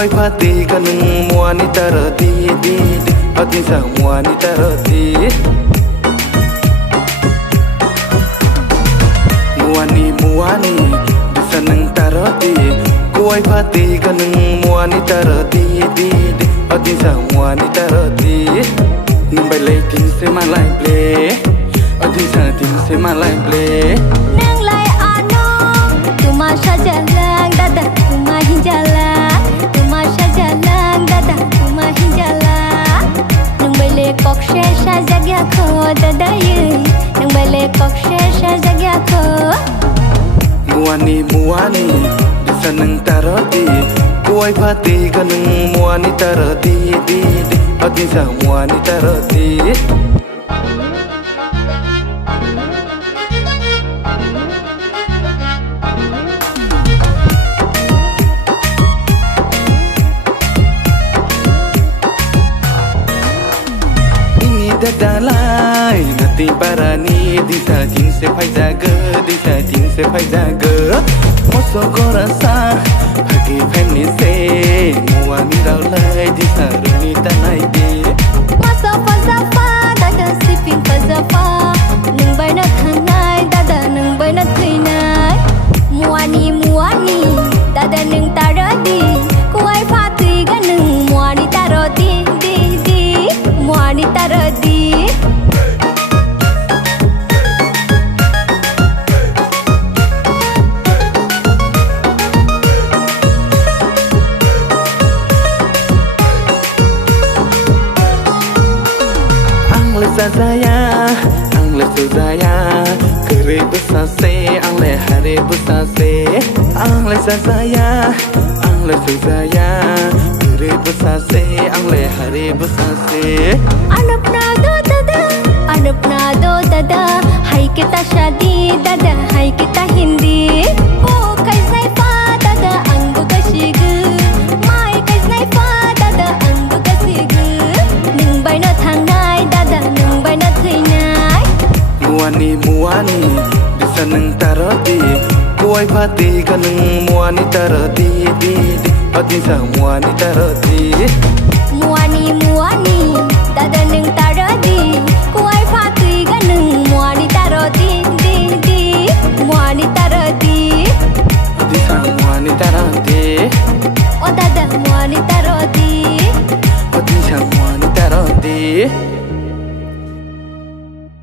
Kuai pati kaneng muani tarati di Atin sa muani tarati Muani disaneng tarati Kuai pati kaneng muani tarati di Atin sa muani tarati Numbai lai ting se malai ple Atin sa ting se malai ple Nang lai anong Tumasya jalan dada tumahin jalan Tumasya jalan dada tumahin jalan Nang balik kok syesha jagya ko dada yun Nang balik kok syesha jagya ko Muani disaneng tarati Kuai pati kaneng muani tarati di Atin sa muani tarati Dadalai nanti barani disa jing se phai jaga disa jing se phai jaga moso ko rasa bagi phemni se muani rau lai disa runi tanai de Masa fazafa dada siping fazafa Nung bay na thanai dada nung bay na thainai Muani dada nung taradi Kuai pati ga nung muani tarodi di muani tarodi Ang le saya kere besar se ang le hari besar se ang le saya kere besar se ang le hari besar se Anap na do dada Hai kita shadi dada Hai kita hindi Oh kai sai pa dada ang buka shigu Mai kai sai pa dada ang buka shigu Nung bay na thangai dada nung bay na thainai Muani disaneng tarati Kuai pati kaneng muani tarati di Atin sa muani tarati Muani